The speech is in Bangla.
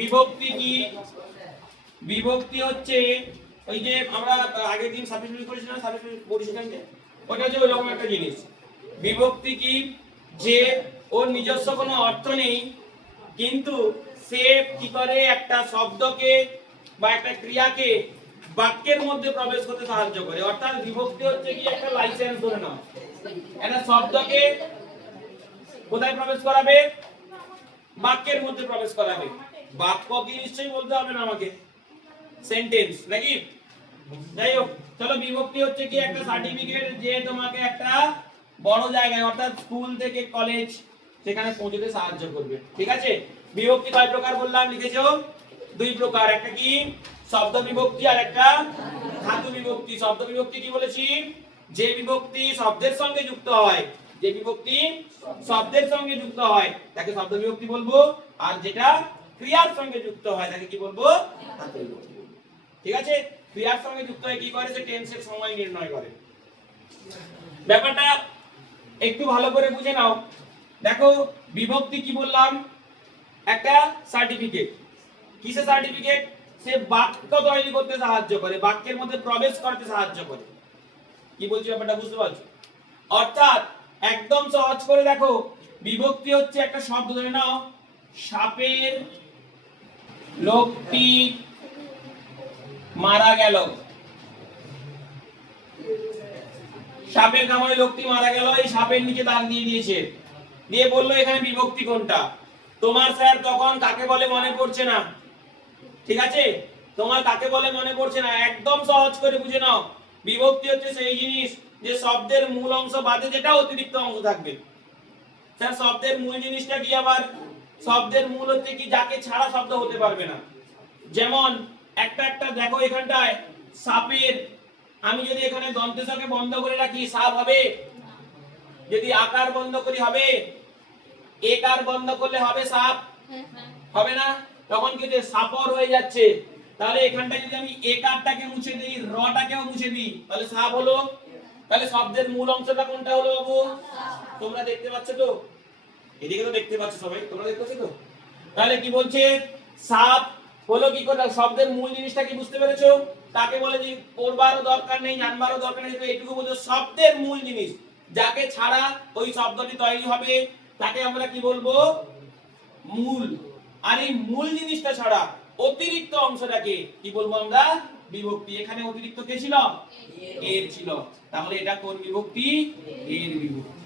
বিভক্তি কি? বিভক্তি হচ্ছে ওই যে আমরা আগের দিন সাবস্টিটিউট করেছিলাম, সাবস্টিটিউট পরিষ্কার ওটা হচ্ছে ওইরকম একটা জিনিস। বিভক্তি কি? যে ওর নিজস্ব কোনো অর্থ নেই, কিন্তু সে কি করে একটা শব্দকে বা একটা ক্রিয়াকে বাক্যের মধ্যে প্রবেশ করতে সাহায্য করে। অর্থাৎ বিভক্তি হচ্ছে কি একটা লাইসেন্স ধরে নাও, একটা শব্দকে কোথায় প্রবেশ করাবে? বাক্যের মধ্যে প্রবেশ করাবে। বাক্য কি নিশ্চয়ই বলতে হবে না আমাকে, সেন্টেন্স নাকি? যাই হোক, চলো বিভক্তি হচ্ছে কি একটা সার্টিফিকেট যে তোমাকে একটা বড় জায়গায় অর্থাৎ স্কুল থেকে কলেজ সেখানে পৌঁছতে সাহায্য করবে। ঠিক আছে? বিভক্তি কয় প্রকার বললাম, লিখেছো? দুই প্রকার, একটা কি শব্দ বিভক্তি আর একটা ধাতু বিভক্তি। শব্দ বিভক্তি কি বলেছি? যে বিভক্তি শব্দের সঙ্গে যুক্ত হয়, যে বিভক্তি শব্দের সঙ্গে যুক্ত হয় তাকে শব্দ বিভক্তি বলবো, আর যেটা ক্রিয়ার সঙ্গে যুক্ত হয় তাকে কি বলবো? ধাতু বিভক্তি বলবো। ঠিক আছে? ক্রিয়ার সঙ্গে যুক্ত হয়ে কি করে? সে টেন্সের সময় নির্ণয় করে। ব্যাপারটা একটু ভালো করে বুঝে নাও। দেখো বিভক্তি কি বললাম? একটা সার্টিফিকেট। কিসের সার্টিফিকেট? সে বাক্য তৈরি করতে সাহায্য করে, বাক্যের মধ্যে প্রবেশ করতে সাহায্য করে। কি বলছি ব্যাপারটা বুঝতে পারছো? অর্থাৎ একদম সহজ করে দেখো, বিভক্তি হচ্ছে একটা শব্দ, ধরে নাও সাপের লোকটি মারা গেল। সাপের কামড়ে লোকটি মারা গেল, এই সাপের নিচে দাগ দিয়ে দিয়েছে, দিয়ে বললো এখানে বিভক্তি কোনটা? তোমার স্যার তখন কাকে বলে মনে পড়ছে না। ঠিক আছে? তোমার কাকে বলে মনে পড়ছে না। একদম সহজ করে বুঝে নাও, বিভক্তি হচ্ছে সেই জিনিস যে শব্দের মূল অংশ বাদে যেটা অতিরিক্ত অংশ থাকবে। স্যার শব্দের মূল জিনিসটা কি? আবার শব্দের মূল হচ্ছে কি যাকে ছাড়া শব্দ হতে পারবে না। যেমন একটা একটা দেখো এখানটায় সাপের, আমি যদি এখানে দন্তেশকে বন্ধ করে রাখি সাপ হবে, যদি আকার বন্ধ করি হবে, একার বন্ধ করলে হবে সাপ, হবে না? তখন কি যে সাপর হয়ে যাচ্ছে। তাহলে এখানটা যদি আমি একারটাকে মুছে দেই, রটাকেও মুছে দিই, তাহলে সাপ হলো। তাহলে শব্দের মূল অংশটা কোনটা হলো বাবু? তোমরা দেখতে পাচ্ছ তো? এদিকে তো দেখতে পাচ্ছ সবাই, তোমরা দেখতে পাচ্ছ তো? তাহলে কি বলছে? সাপ হলো কি করে? শব্দের মূল জিনিসটা কি বুঝতে পেরেছো? তাকে বলে যে পড়বারও দরকার নেই, জানবারও দরকার নেই, এইটুকু বুঝো শব্দের মূল জিনিস যাকে ছাড়া ওই শব্দটি তৈরি হবে তাকে আমরা কি বলবো? মূল। আর এই মূল জিনিসটা ছাড়া অতিরিক্ত অংশটাকে কি বলবো আমরা? বিভক্তি। এখানে অতিরিক্ত কে ছিল? এর ছিল। তাহলে এটা কোন বিভক্তি? এর বিভক্তি।